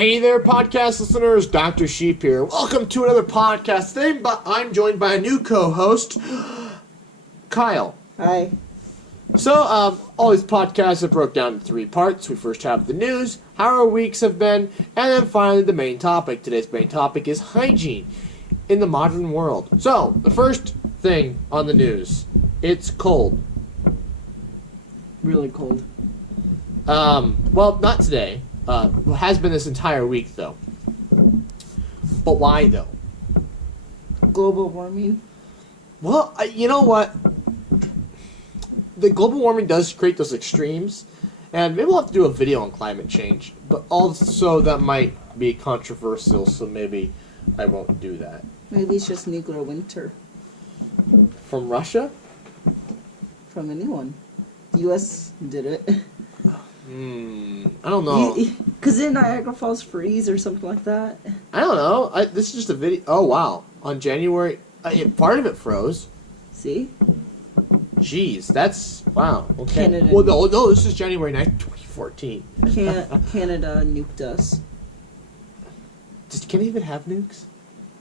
Hey there, podcast listeners. Dr. Sheep here. Welcome to another podcast. Today, I'm joined by a new co-host, Kyle. Hi. So, all these podcasts are broke down into three parts. We first have the news, how our weeks have been, and then finally the main topic. Today's main topic is hygiene in the modern world. So, the first thing on the news, it's cold. Really cold. Well, not today. Has been this entire week, though. But why, though? Global warming. Well, you know what? The global warming does create those extremes, and maybe we'll have to do a video on climate change. But also, that might be controversial, so maybe I won't do that. Maybe it's just nuclear winter. From Russia? From anyone. The U.S. did it. I don't know. Because didn't Niagara Falls freeze or something like that? I don't know. This is just a video. Oh, wow. On January, part of it froze. See? Jeez, that's... Wow. Okay. Canada. Well, no, this is January 9th, 2014. Canada nuked us. Can they even have nukes?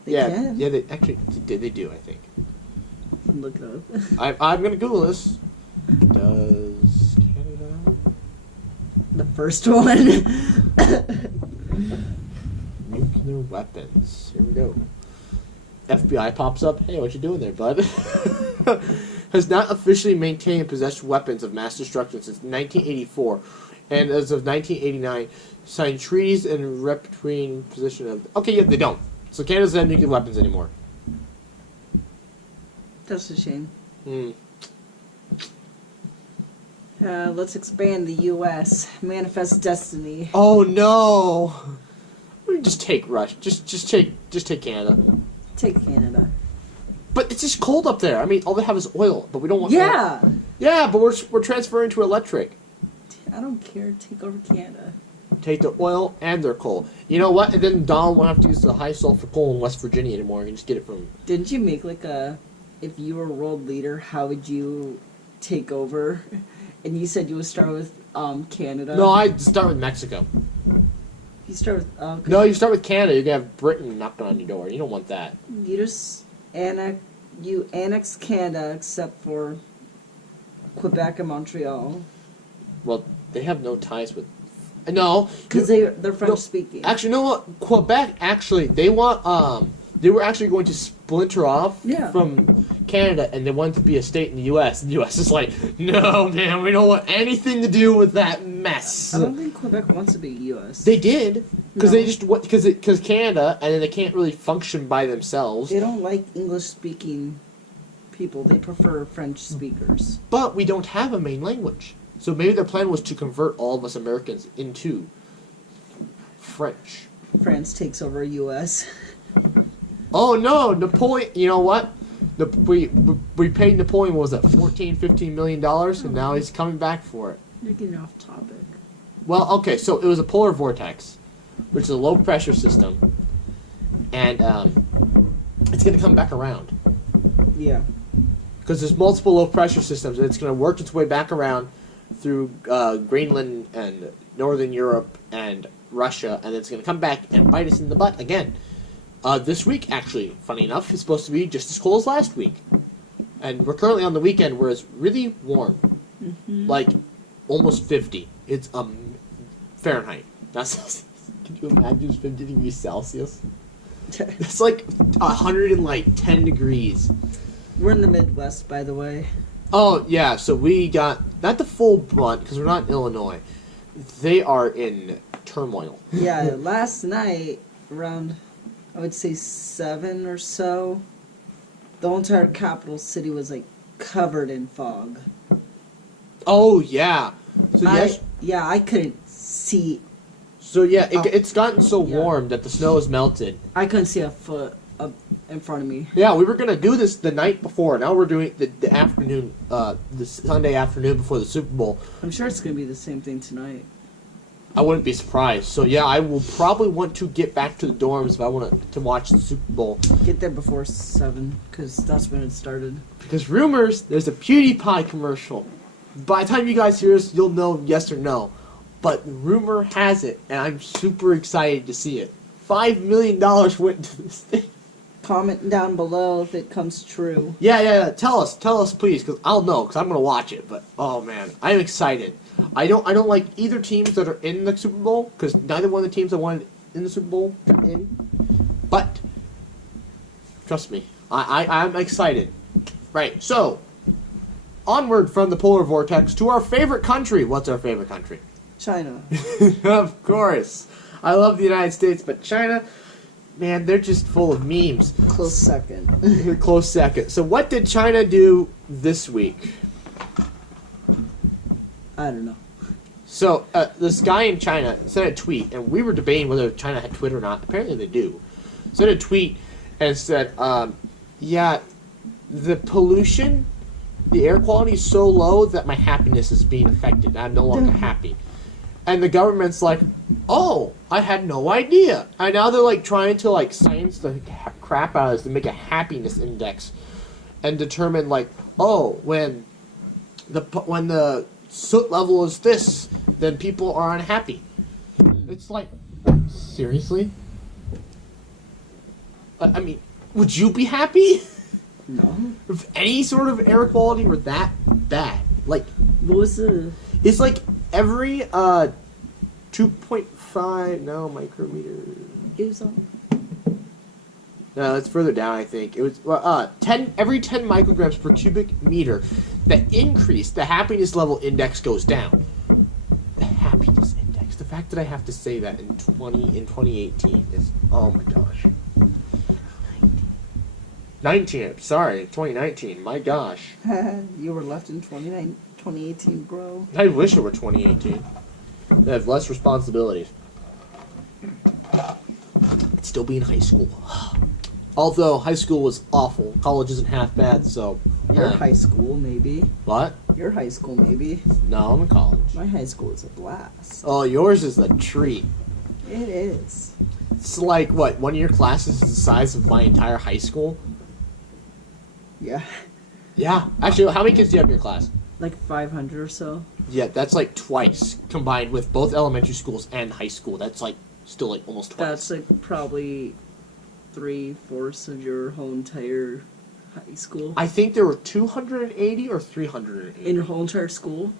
They can. Yeah, they do, I think. Look it up. I'm going to Google this. Does Canada... The first one. Nuclear weapons. Here we go. FBI pops up. Hey, what you doing there, bud? Has not officially maintained and possessed weapons of mass destruction since 1984, and as of 1989, signed treaties and rep between position of... Okay, yeah, they don't. So Canada doesn't have nuclear weapons anymore. That's a shame. Hmm. Let's expand the U.S. Manifest destiny. Oh no! We just take Russia. Just take Canada. Take Canada. But it's just cold up there. I mean, all they have is oil, but we don't want. Yeah. Oil. Yeah, but we're transferring to electric. I don't care. Take over Canada. Take their oil and their coal. You know what? And then Donald won't have to use the high sulfur coal in West Virginia anymore. You can just get it from. Didn't you make like a? If you were world leader, how would you take over? And you said you would start with Canada. No, I'd start with Mexico. You start with okay. No, you start with Canada. You're gonna have Britain knocking on your door. You don't want that. You just annex Canada except for Quebec and Montreal. Well, they have no ties with. No, because they're French speaking. Actually, you know what? Quebec actually they want they were actually going to splinter off from Canada, and they wanted to be a state in the U.S. And the U.S. is like, no, man, we don't want anything to do with that mess. I don't think Quebec wants to be U.S. They did, because they just because Canada, and then they can't really function by themselves. They don't like English-speaking people. They prefer French speakers. But we don't have a main language, so maybe their plan was to convert all of us Americans into French. France takes over U.S. Oh no, Napoleon! You know what? We paid Napoleon, what was that, $14-15 million, and now he's coming back for it. You're getting off topic. Well, okay, so it was a polar vortex, which is a low pressure system, and it's going to come back around. Yeah. Because there's multiple low pressure systems, and it's going to work its way back around through Greenland and Northern Europe and Russia, and it's going to come back and bite us in the butt again. This week, actually, funny enough, is supposed to be just as cold as last week. And we're currently on the weekend where it's really warm. Mm-hmm. Like, almost 50. It's Fahrenheit. That's, can you imagine 50 degrees Celsius? It's like 110 degrees. We're in the Midwest, by the way. Oh, yeah, so we got, not the full brunt, because we're not in Illinois. They are in turmoil. Yeah, last night, around... I would say 7 or so. The whole entire capital city was like covered in fog. Oh yeah. So I couldn't see. So yeah, it's gotten so warm that the snow has melted. I couldn't see a foot up in front of me. Yeah, we were gonna do this the night before. Now we're doing it the afternoon, the Sunday afternoon before the Super Bowl. I'm sure it's gonna be the same thing tonight. I wouldn't be surprised. So yeah, I will probably want to get back to the dorms if I want to watch the Super Bowl. Get there before 7, because that's when it started. Because rumors, there's a PewDiePie commercial. By the time you guys hear this, you'll know yes or no. but rumor has it, and I'm super excited to see it. $5 million went into this thing. Comment down below if it comes true. Yeah. Tell us, please, because I'll know, because I'm gonna watch it. But oh man, I'm excited. I don't like either teams that are in the Super Bowl, because neither one of the teams I wanted in the Super Bowl got in. But trust me, I'm excited. Right. So onward from the polar vortex to our favorite country. What's our favorite country? China. Of course. I love the United States, but China, man, they're just full of memes. Close second. Close second. So what did China do this week? I don't know. So this guy in China sent a tweet, and we were debating whether China had Twitter or not. Apparently they do. Sent a tweet and said, yeah, the pollution, the air quality is so low that my happiness is being affected. I'm no longer happy. And the government's like, oh, I had no idea. And now they're like trying to like science the crap out of this to make a happiness index and determine like, oh, when the soot level is this, then people are unhappy. It's like, seriously? I mean, would you be happy No. if any sort of air quality were that bad? Like, What was the... it's like every 2.5 micrometer. It was on... No, it's further down. I think it was 10 every 10 micrograms per cubic meter. That increase, the happiness level index goes down. The happiness index. The fact that I have to say that in 2018 is, oh my gosh. 19. Sorry, 2019. My gosh. You were left in 2018, bro. I wish it were 2018. I have less responsibilities. I'd still be in high school. Although high school was awful. College isn't half bad, so... Your high school, maybe. What? Your high school, maybe. No, I'm in college. My high school is a blast. Oh, yours is a treat. It is. It's like, what, one of your classes is the size of my entire high school? Yeah. Yeah. Actually, how many kids do you have in your class? Like 500 or so. Yeah, that's like twice combined with both elementary schools and high school. That's like still like almost twice. That's like probably 3/4 of your whole entire high school. I think there were 280 or 380. In your whole entire school,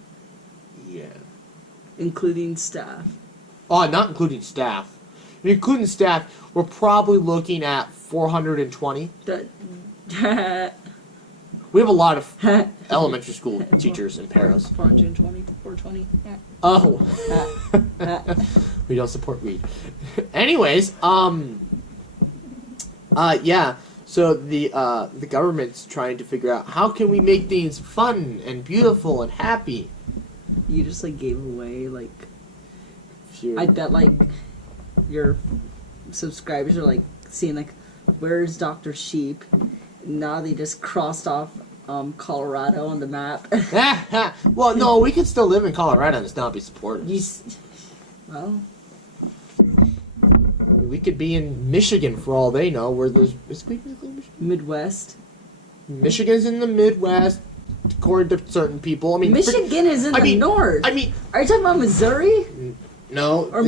Yeah. including staff. Oh, not including staff. Including staff, we're probably looking at 420. That. We have a lot of elementary school teachers in Paris. 420, 420. Yeah. Oh. We don't support weed. Anyways, yeah. So the government's trying to figure out how can we make things fun and beautiful and happy. You just like gave away like. If you're- I bet like your subscribers are like seeing like, where's Dr. Sheep? Now they just crossed off Colorado on the map. Well, no, we could still live in Colorado and still not be supported. Well, We could be in Michigan for all they know, where there's Michigan? Midwest. Michigan's in the Midwest, according to certain people. I mean, Michigan is in the north. I mean, Are you talking about Missouri no, or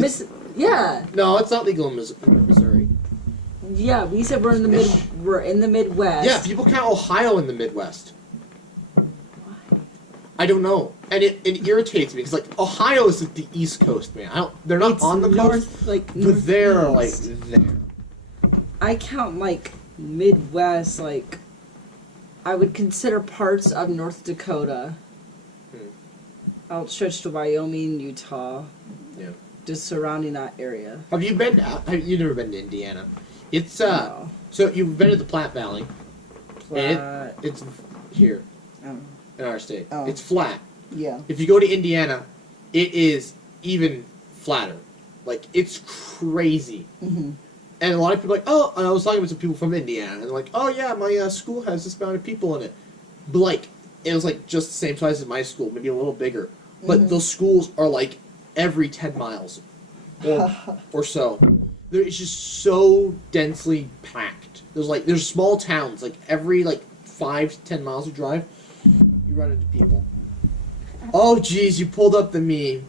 Yeah, no, it's not legal in Missouri. yeah. We said we're in the We're in the Midwest. Yeah, people count Ohio in the Midwest. I don't know, and it irritates me because like Ohio is like the East Coast, man. They're not It's on the north, coast, like but they're like northeast. there. I count like Midwest, like I would consider parts of North Dakota. Outstretched to Wyoming, Utah. Yeah. Just surrounding that area. Have you been? You've never been to Indiana? It's No. So you've been to the Platte Valley. Platte. It's here Oh. in our state. Oh. It's flat. Yeah. If you go to Indiana, it is even flatter. Like it's crazy. Mm-hmm. And a lot of people are like, oh, and I was talking with some people from Indiana, and they're like, oh yeah, my school has this amount of people in it. But like, it was like just the same size as my school, maybe a little bigger. But those schools are like every 10 miles or so. It's just so densely packed. There's small towns, like every like 5 to 10 miles you drive, you run into people. Oh geez, you pulled up the meme.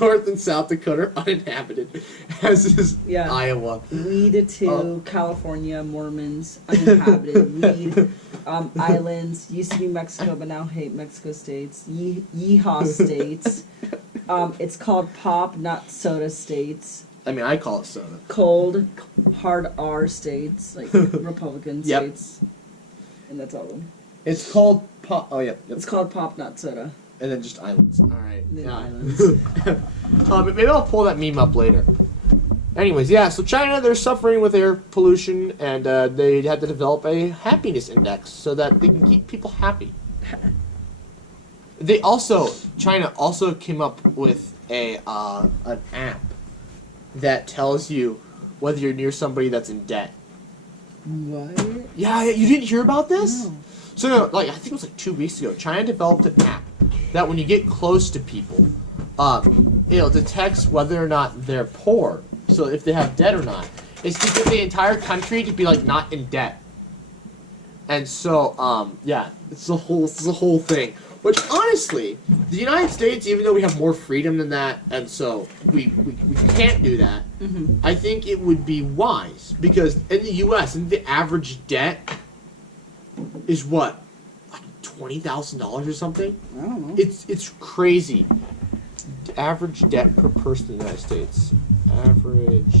North and South Dakota are uninhabited, as is Yeah. Iowa. Weed to California, Mormons, uninhabited. Weed, islands, used to be Mexico, but now hate Mexico states. Yeehaw states. It's called pop, not soda states. I mean, I call it soda. Cold, hard R states, like Republican Yep. states. And that's all of them. It's called pop. Oh, yeah. Yep. It's called pop, not soda. And then just islands. All right. And then Yeah. islands. Maybe I'll pull that meme up later. Anyways, yeah, so China, they're suffering with air pollution, and they had to develop a happiness index so that they can keep people happy. China also came up with an app that tells you whether you're near somebody that's in debt. What? Yeah, you didn't hear about this? No. So, no, like, I think it was like 2 weeks ago, China developed an app that when you get close to people, it'll detect whether or not they're poor. So if they have debt or not. It's to get the entire country to be, like, not in debt. And so, yeah, it's the whole thing. Which, honestly, the United States, even though we have more freedom than that, and so we can't do that, I think it would be wise. Because in the U.S., the average debt is what? Like $20,000 or something? I don't know. It's crazy. Average debt per person in the United States. Average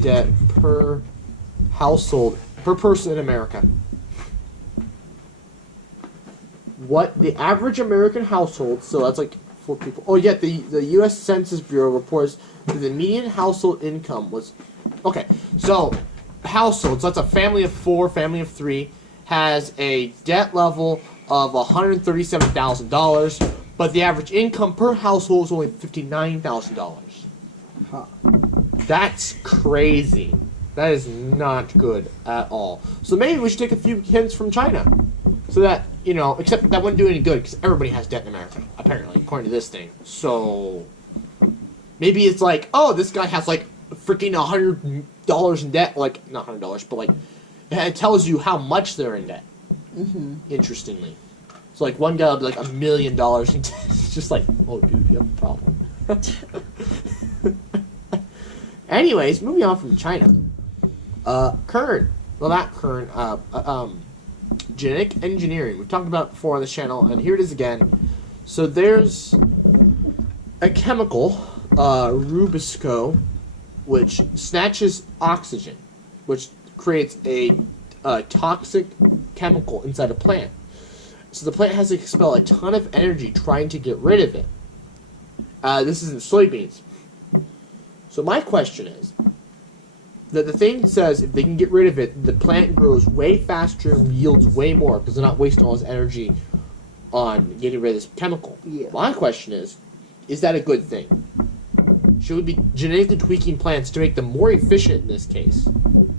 debt per household, per person in America. What the average American household, so that's like 4 people. Oh, yeah, the U.S. Census Bureau reports that the median household income was... Okay, so households, that's a family of 4, family of 3, has a debt level of $137,000, but the average income per household is only $59,000. Huh. That's crazy. That is not good at all. So maybe we should take a few hints from China. So that, except that wouldn't do any good because everybody has debt in America, apparently, according to this thing. So maybe it's like, oh, this guy has like freaking $100 in debt. Like, not $100, but like, it tells you how much they're in debt. Interestingly. So like one guy will be like $1 million in debt. It's just like, oh, dude, you have a problem. Anyways, moving on from China. Genetic engineering. We've talked about it before on this channel, and here it is again. So there's a chemical, Rubisco, which snatches oxygen, which creates a toxic chemical inside a plant. So the plant has to expel a ton of energy trying to get rid of it. This is in soybeans. So my question is, that the thing says if they can get rid of it, the plant grows way faster and yields way more because they're not wasting all this energy on getting rid of this chemical. Yeah. My question is that a good thing? Should we be genetically tweaking plants to make them more efficient in this case? And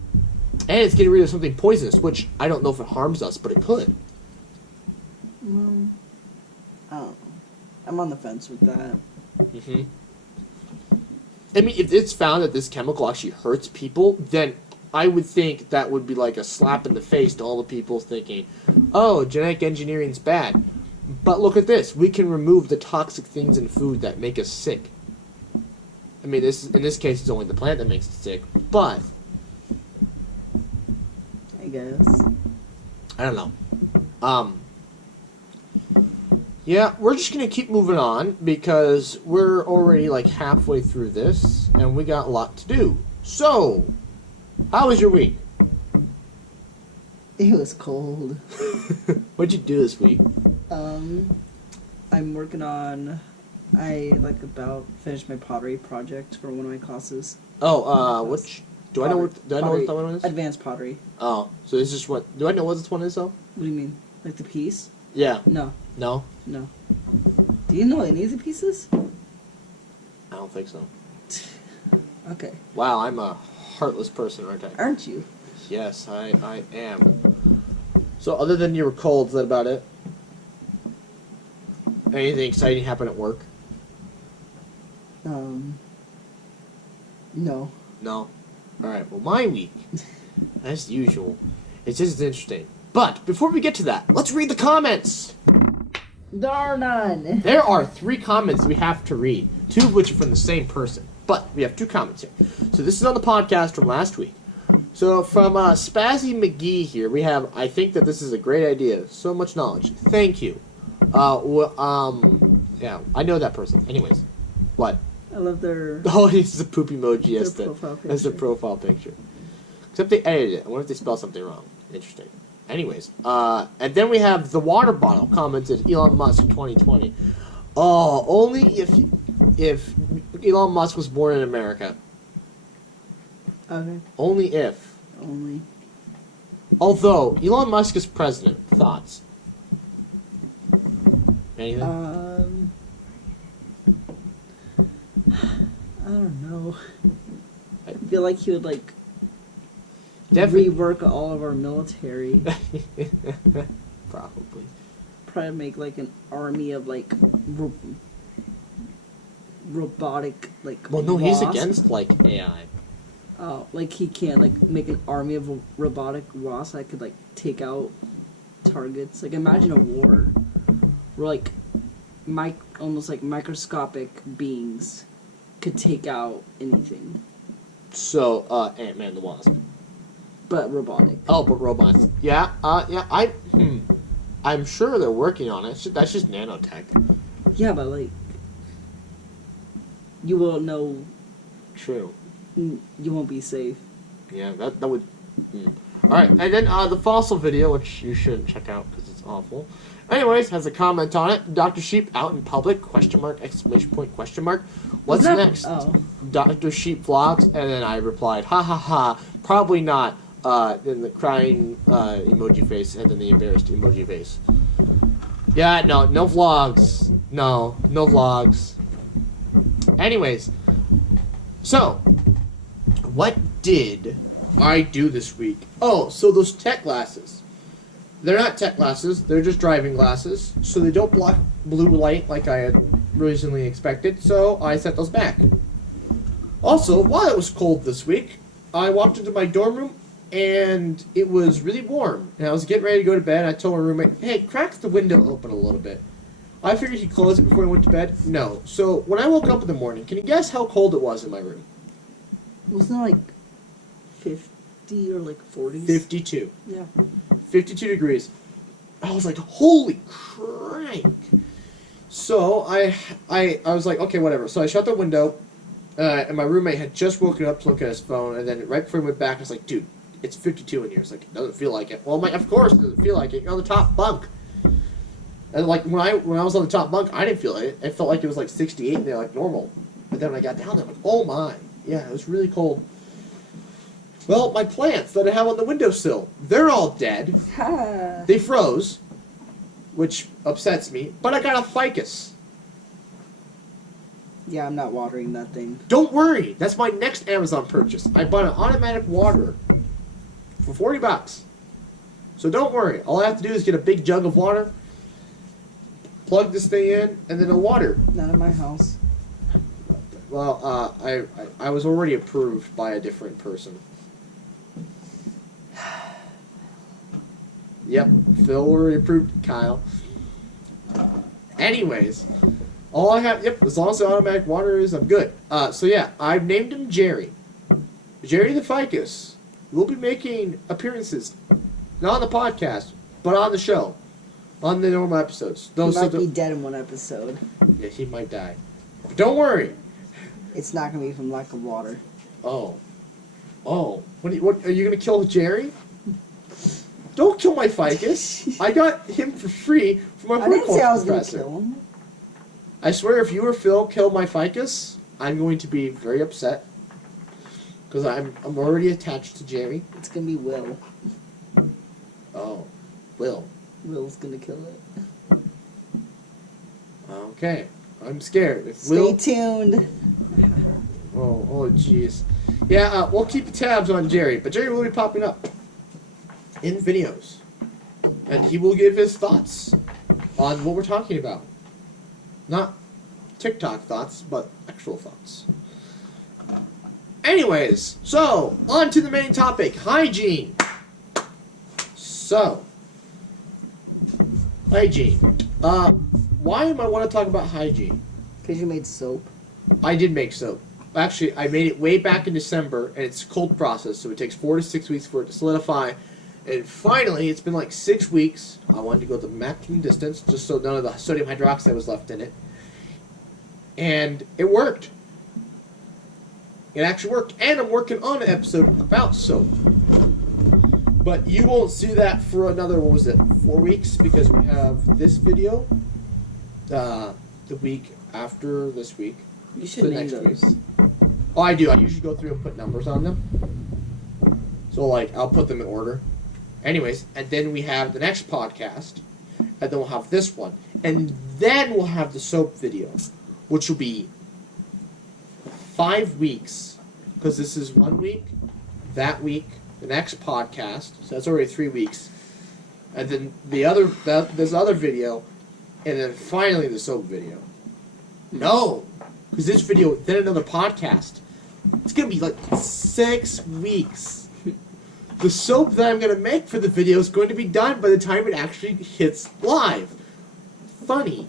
it's getting rid of something poisonous, which I don't know if it harms us, but it could. Well, I don't know. I'm on the fence with that. Mm-hmm. I mean, if it's found that this chemical actually hurts people, then I would think that would be like a slap in the face to all the people thinking, oh, genetic engineering's bad. But look at this. We can remove the toxic things in food that make us sick. I mean, in this case, it's only the plant that makes it sick. But I guess. I don't know. Yeah, we're just going to keep moving on because we're already like halfway through this and we got a lot to do. So, how was your week? It was cold. What'd you do this week? I'm working on... about finished my pottery project for one of my classes. Oh, which... Do I know what that one is? Advanced pottery. Oh, so this is what... Do I know what this one is, though? What do you mean? Like the piece? Yeah. No. No? No. Do you know any of the pieces? I don't think so. Okay. Wow, I'm a heartless person, aren't I? Aren't you? Yes, I am. So, other than you were cold, is that about it? Anything exciting happen at work? No. No? Alright, well, my week, as usual, it's just interesting. But, before we get to that, let's read the comments! There are none. There are 3 comments we have to read, 2 of which are from the same person. But we have 2 comments here. So this is on the podcast from last week. So from Spazzy McGee here, we have, I think that this is a great idea. So much knowledge. Thank you. Yeah, I know that person. Anyways, what? I love their... Oh, it's a poop emoji as their the profile picture. Except they edited it. I wonder if they spelled something wrong. Interesting. Anyways, and then we have the water bottle commented Elon Musk 2020. Oh, only if Elon Musk was born in America. Okay. Only if. Only. Although Elon Musk is president, thoughts? Anything? I don't know. I feel like he would like Definitely. rework all of our military. Probably. Probably make like an army of like robotic like. Well, no, he's wasps. against like AI. Oh, like he can't like make an army of robotic wasps that could like take out targets. Like imagine a war where like almost like microscopic beings could take out anything. So, Ant-Man the Wasp. But robotic. Oh, but robots. Yeah, I'm sure they're working on it. That's just nanotech. Yeah, but like you won't know. True. You won't be safe. Yeah, that would. Alright, and then the fossil video, which you shouldn't check out because it's awful. Anyways, has a comment on it. Dr. Sheep out in public, question mark, exclamation point, question mark. What's next? Oh. Dr. Sheep vlogs, and then I replied, ha ha ha, probably not. Then the crying emoji face, and then the embarrassed emoji face. Yeah, no vlogs. No vlogs. Anyways, so, what did I do this week? Oh, so those tech glasses. They're not tech glasses, they're just driving glasses, so they don't block blue light like I had originally expected, so I sent those back. Also, while it was cold this week, I walked into my dorm room, and it was really warm, and I was getting ready to go to bed, and I told my roommate, hey, crack the window open a little bit. I figured he'd close it before he went to bed. No. So, when I woke up in the morning, can you guess how cold it was in my room? Wasn't it like 50 or like 40s? 52. Yeah. 52 degrees. I was like, holy crank. So I was like, okay, whatever. So I shut the window, and my roommate had just woken up to look at his phone, and then right before he went back, I was like, dude, it's 52 in here. It's like, it doesn't feel like it. Well, I'm like, of course it doesn't feel like it. You're on the top bunk. And like when I was on the top bunk, I didn't feel it. It felt like it was like 68 in there, like normal. But then when I got down there, I'm like, oh my. Yeah, it was really cold. Well, my plants that I have on the windowsill, they're all dead. They froze, which upsets me, but I got a ficus. Yeah, I'm not watering that thing. Don't worry, that's my next Amazon purchase. I bought an automatic waterer for $40. So don't worry, all I have to do is get a big jug of water, plug this thing in, and then it'll water. Not in my house. Well, I was already approved by a different person. Yep, Phil already approved Kyle. Anyways, all I have, yep, as long as the automatic water is, I'm good. So yeah, I've named him Jerry. Jerry the Ficus will be making appearances, not on the podcast, but on the show, on the normal episodes. He might be dead in one episode. Yeah, he might die. But don't worry. It's not going to be from lack of water. Oh. What are you going to kill Jerry? Don't kill my ficus. I got him for free from my I didn't say I was going to professor. kill him. I swear if you or Phil kill my ficus, I'm going to be very upset. Because I'm already attached to Jerry. It's going to be Will. Oh. Will. Will's going to kill it. Okay. I'm scared. If Stay Will... tuned. Oh, jeez. Yeah, we'll keep tabs on Jerry, but Jerry will be popping up in videos. And he will give his thoughts on what we're talking about. Not TikTok thoughts, but actual thoughts. Anyways, so, on to the main topic, hygiene. So, hygiene. why am I want to talk about hygiene? Because you made soap. I did make soap. Actually, I made it way back in December, and it's cold process, so it takes 4 to 6 weeks for it to solidify. And finally, it's been like 6 weeks. I wanted to go the maximum distance, just so none of the sodium hydroxide was left in it. And it worked. It actually worked. And I'm working on an episode about soap. But you won't see that for another, 4 weeks? Because we have this video the week after this week. You should name those. Oh, I do. I usually go through and put numbers on them. So, like, I'll put them in order. Anyways, and then we have the next podcast. And then we'll have this one. And then we'll have the soap video. Which will be 5 weeks. Because this is 1 week, that week, the next podcast. So that's already 3 weeks. And then this other video. And then finally the soap video. No! Because this video, then another podcast. It's going to be like 6 weeks. The soap that I'm going to make for the video is going to be done by the time it actually hits live. Funny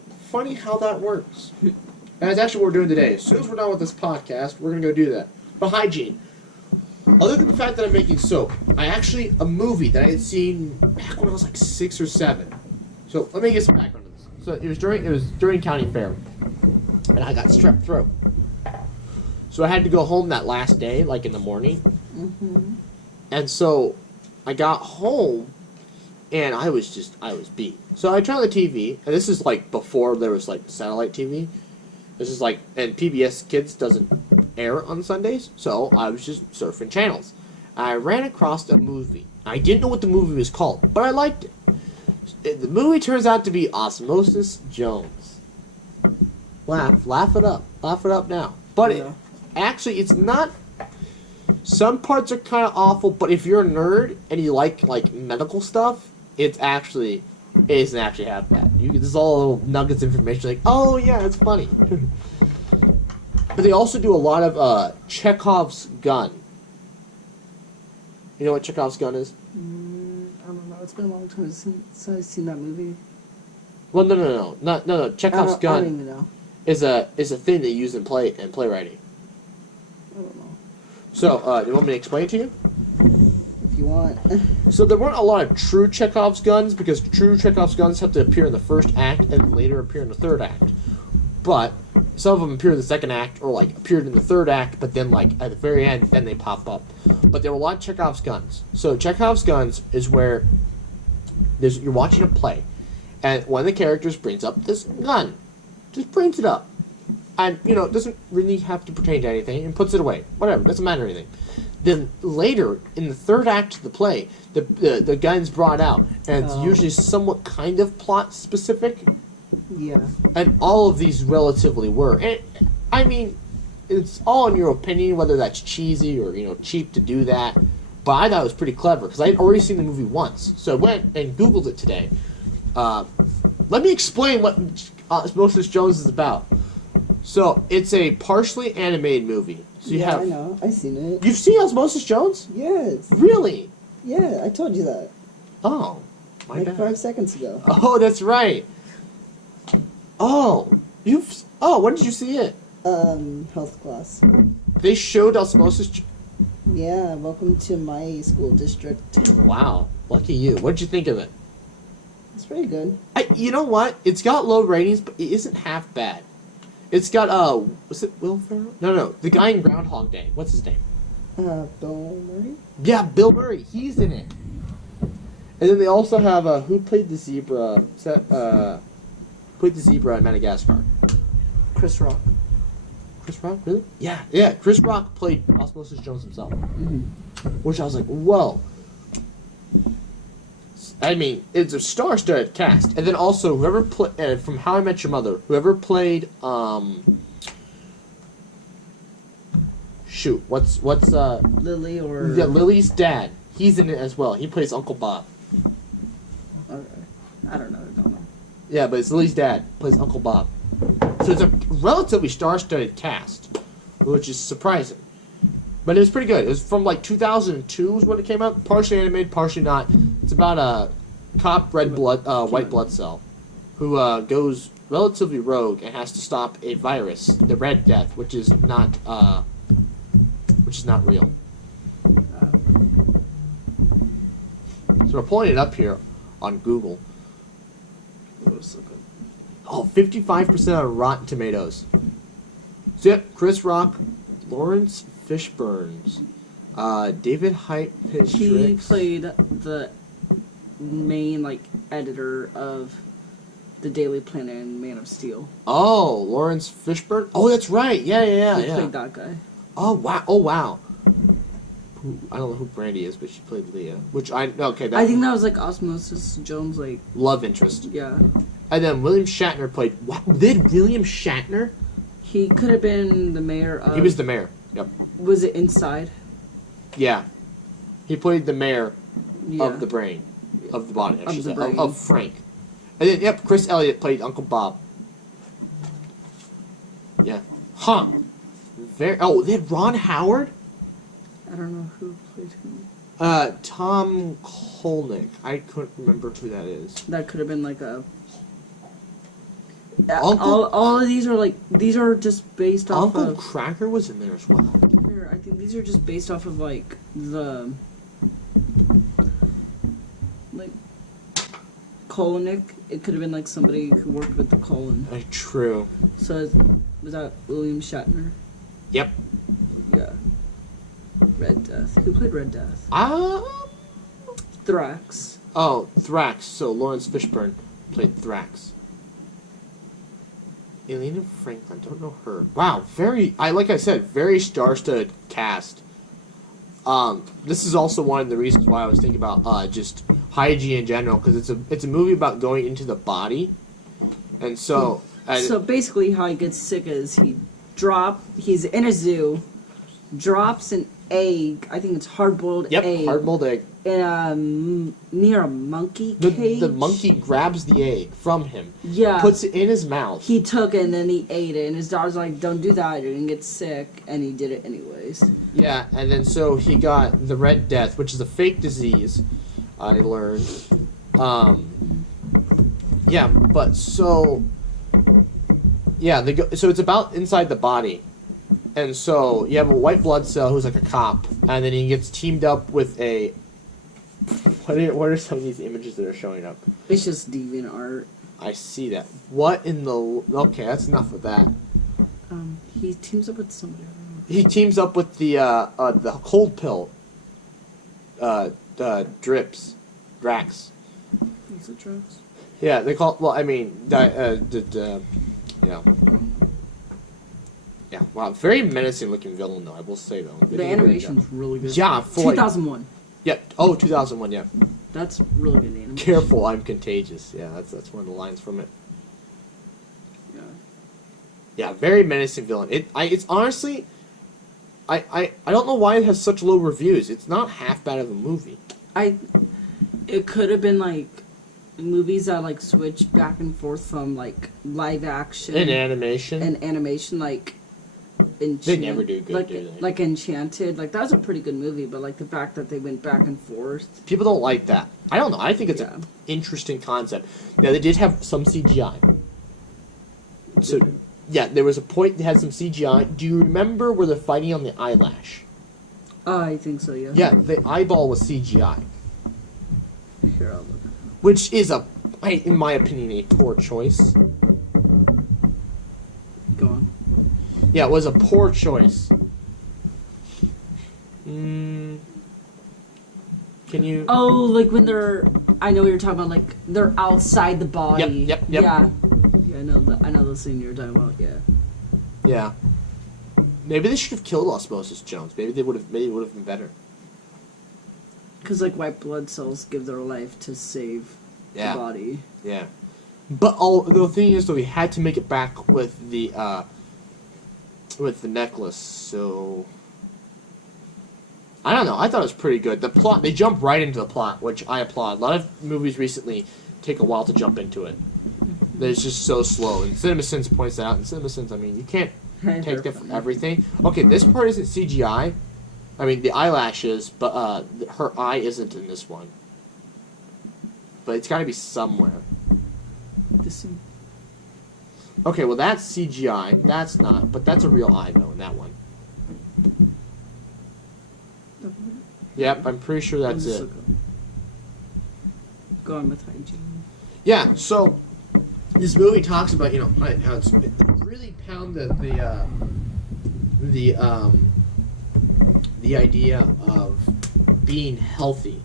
how that works. And that's actually what we're doing today. As soon as we're done with this podcast, we're going to go do that. But hygiene. Other than the fact that I'm making soap, a movie that I had seen back when I was like 6 or 7. So let me get some background on this. So it was during county fair. And I got strep throat. So I had to go home that last day, like in the morning. Mm-hmm. And so I got home, and I was beat. So I turned on the TV, and this is like before there was like satellite TV. This is like, and PBS Kids doesn't air on Sundays, so I was just surfing channels. I ran across a movie. I didn't know what the movie was called, but I liked it. The movie turns out to be Osmosis Jones. Laugh it up now. But Yeah. It's not. Some parts are kind of awful, but if you're a nerd and you like medical stuff, it isn't actually half bad. There's all little nuggets of information like, oh yeah, it's funny. But they also do a lot of Chekhov's gun. You know what Chekhov's gun is? I don't know. It's been a long time since I've seen that movie. Well, no. Chekhov's I don't gun even know. is a thing they use in playwriting. I don't know. So, do you want me to explain it to you? If you want. So there weren't a lot of true Chekhov's guns, because true Chekhov's guns have to appear in the first act and then later appear in the third act. But some of them appear in the second act, or like appeared in the third act, but then like at the very end, then they pop up. But there were a lot of Chekhov's guns. So Chekhov's guns is where you're watching a play, and one of the characters brings up this gun, just brings it up. And, it doesn't really have to pertain to anything, and puts it away. Whatever, doesn't matter anything. Then later, in the third act of the play, the gun's brought out, and it's usually somewhat kind of plot specific. Yeah. And all of these relatively were. And, I mean, it's all in your opinion, whether that's cheesy or, cheap to do that. But I thought it was pretty clever, because I had already seen the movie once. So I went and Googled it today. Let me explain what Osmosis Jones is about. So, it's a partially animated movie. So you have, I know. I've seen it. You've seen Osmosis Jones? Yes. Really? Yeah, I told you that. Oh, my like bad. 5 seconds ago. Oh, that's right. Oh, when did you see it? Health class. They showed Osmosis. Yeah, welcome to my school district. Wow, lucky you. What did you think of it? It's pretty good. You know what? It's got low ratings, but it isn't half bad. It's got was it Will Ferrell? No, the guy in Groundhog Day. What's his name? Bill Murray? Yeah, Bill Murray. He's in it. And then they also have who played the zebra? Played the zebra in Madagascar. Chris Rock. Chris Rock, really? Yeah. Chris Rock played Osmosis Jones himself. Mm-hmm. Which I was like, whoa. I mean, it's a star-studded cast. And then also, whoever played, from How I Met Your Mother, whoever played, what's Lily or... Yeah, Lily's dad. He's in it as well. He plays Uncle Bob. Okay. I don't know. Yeah, but it's Lily's dad. Plays Uncle Bob. So it's a relatively star-studded cast, which is surprising. But it was pretty good. It was from like 2002 is when it came out. Partially animated, partially not. It's about a cop white blood cell who goes relatively rogue and has to stop a virus, the Red Death, which is not real. So we're pulling it up here on Google. Oh, 55% on Rotten Tomatoes. So yep, Chris Rock, Lawrence Fishburne's, David Hype He played the main editor of the Daily Planet and Man of Steel. Oh, Lawrence Fishburne. Oh, that's right. Yeah. He played that guy. Oh wow. Oh wow. I don't know who Brandy is, but she played Leah. Which I think that was Osmosis Jones, love interest. Yeah. And then William Shatner played. What did William Shatner? He could have been the mayor of. He was the mayor. Yep. Was it Inside? Yeah. He played the mayor Yeah. of the brain, of the body. I should say, brain. of Frank. And then Chris Elliott played Uncle Bob. Yeah. Huh. They had Ron Howard. I don't know who played him. Tom Kolnick. I couldn't remember who that is. That could have been a. Uncle- all of these are just based off Uncle of. Cracker was in there as well. Here, I think these are just based off of the. Colonic. It could have been somebody who worked with the colon. True. So was that William Shatner? Yep. Yeah. Red Death. Who played Red Death? Thrax. Oh, Thrax. So Lawrence Fishburne played Thrax. Elena Franklin. Don't know her. Wow. Like I said, very star-studded cast. This is also one of the reasons why I was thinking about just Hygiene in general, because it's a movie about going into the body, and so. So basically, how he gets sick is he's in a zoo, drops an egg. I think it's hard-boiled egg. Yep, hard-boiled egg. Near a monkey cage. The monkey grabs the egg from him. Yeah. Puts it in his mouth. He took it and then he ate it, and his daughter's like, "Don't do that, you're gonna get sick," and he did it anyways. Yeah, and then so he got the Red Death, which is a fake disease, I learned. Yeah, but so. Yeah, so it's about inside the body. And so you have a white blood cell who's like a cop, and then he gets teamed up with a. What are some of these images that are showing up? It's just deviant art. I see that. What in the... Okay, that's enough of that. He teams up with somebody. I don't know. He teams up with the cold pill. Drips. Drax. Is it Drax? Yeah, they call... Well, I mean... Yeah. Yeah, wow. Very menacing looking villain, though, I will say, though. The animation's really good. Yeah, 2001. Yeah. Oh, 2001, yeah. That's really good animation. Careful, I'm contagious. Yeah, that's one of the lines from it. Yeah. Yeah, very menacing villain. It's honestly, I don't know why it has such low reviews. It's not half bad of a movie. It could have been movies that switch back and forth from live action And animation. and animation They never do good, do they? Like Enchanted, that was a pretty good movie, but the fact that they went back and forth. People don't like that. I don't know. I think it's Yeah. an interesting concept. Now they did have some CGI. So yeah, there was a point that had some CGI. Do you remember where they're fighting on the eyelash? I think so. Yeah. Yeah, the eyeball was CGI, Here, I'll look. which is in my opinion, a poor choice. Go on. Yeah, it was a poor choice. Can you? Oh, when they're... I know what you're talking about. They're outside the body. Yep. Yeah. Yeah, I know the scene you're talking about. Yeah. Yeah. Maybe they should have killed Osmosis Jones. Maybe they would have been better. Because white blood cells give their life to save Yeah. the body. Yeah. But the thing is, though, we had to make it back with the necklace. So I don't know. I thought it was pretty good. The plot, they jump right into the plot, which I applaud. A lot of movies recently take a while to jump into it. It's just so slow. And CinemaSins points that out. And CinemaSins, I mean, you can't take that from everything. Okay, this part isn't CGI. I mean, the eyelashes, but her eye isn't in this one. But it's got to be somewhere. This scene. Okay, well that's CGI. That's not, but that's a real eye though in that one. Yep, I'm pretty sure that's it. Going with hygiene. Yeah, so this movie talks about how it's really pounded the idea of being healthy,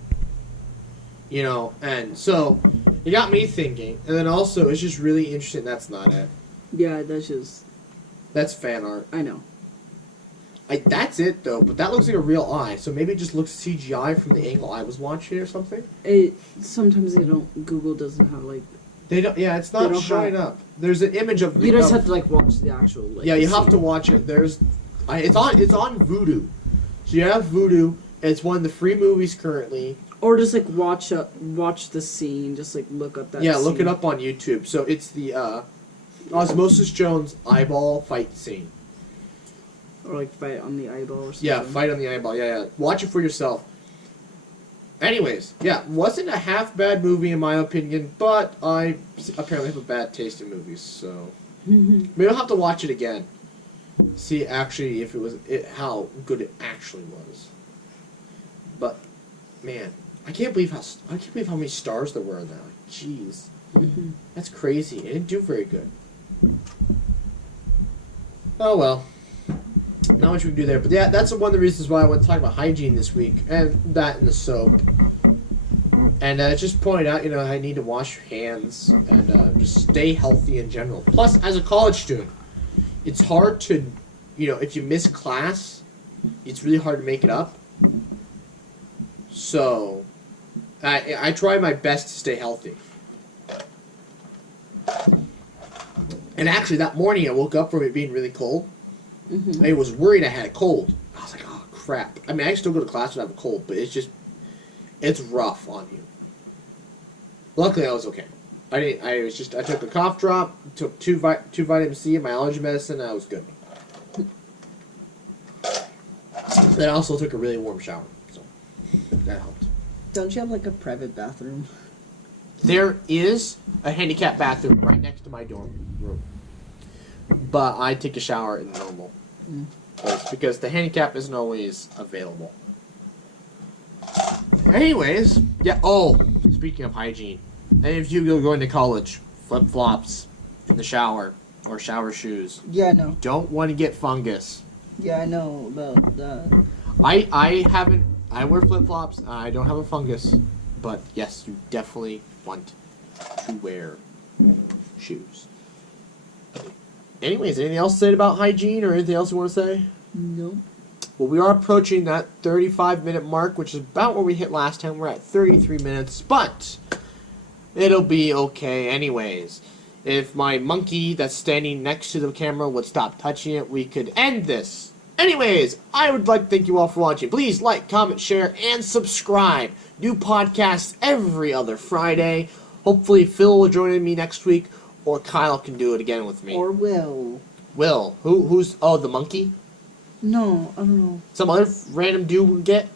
and so it got me thinking, and then also it's just really interesting. That's not it. Yeah, that's fan art. I know. That's it though, but that looks like a real eye, so maybe it just looks CGI from the angle I was watching or something. Sometimes they don't. Google doesn't have like. They don't. Yeah, it's not showing up. There's an image of. You just have to watch the actual. Yeah, you have to watch it. It's on Vudu, so you have Vudu. It's one of the free movies currently. Or just watch the scene. Just look up that. Yeah, scene. look it up on YouTube. So it's the Osmosis Jones eyeball fight scene. Or fight on the eyeball or something. Yeah, fight on the eyeball. Yeah. Watch it for yourself. Anyways, yeah, wasn't a half bad movie in my opinion, but I apparently have a bad taste in movies, so maybe I'll have to watch it again. See actually if how good it actually was. But man, I can't believe how many stars there were in that. Jeez, that's crazy. It didn't do very good. Oh well. Not much we can do there, but yeah, that's one of the reasons why I want to talk about hygiene this week, and that and the soap. And just point out, I need to wash your hands and just stay healthy in general. Plus, as a college student, it's hard to, if you miss class, it's really hard to make it up. So, I try my best to stay healthy. And actually, that morning I woke up from it being really cold. I was worried I had a cold. I was like, oh, crap. I mean, I still go to class when I have a cold, but it's rough on you. Luckily, I was okay. I took a cough drop, took two vitamin C and my allergy medicine, and I was good. Then I also took a really warm shower, so that helped. Don't you have a private bathroom? There is a handicapped bathroom right next to my dorm room. But I take a shower in the normal place because the handicap isn't always available. Anyways, yeah. Oh, speaking of hygiene, any of you go into college, flip flops in the shower or shower shoes. Yeah, I know. You don't want to get fungus. Yeah, I know about that. I wear flip flops. I don't have a fungus, but yes, you definitely want to wear shoes. Anyways, anything else to say about hygiene or anything else you want to say? No. Well, we are approaching that 35-minute mark, which is about where we hit last time. We're at 33 minutes, but it'll be okay anyways. If my monkey that's standing next to the camera would stop touching it, we could end this. Anyways, I would like to thank you all for watching. Please like, comment, share, and subscribe. New podcasts every other Friday. Hopefully Phil will join me next week. Or Kyle can do it again with me. Or Will. Will. Who's... Oh, the monkey? No, I don't know. Some other random dude we get?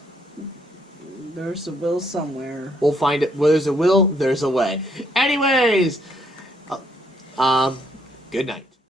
There's a Will somewhere. We'll find it. Where there's a will, there's a way. Anyways! Good night.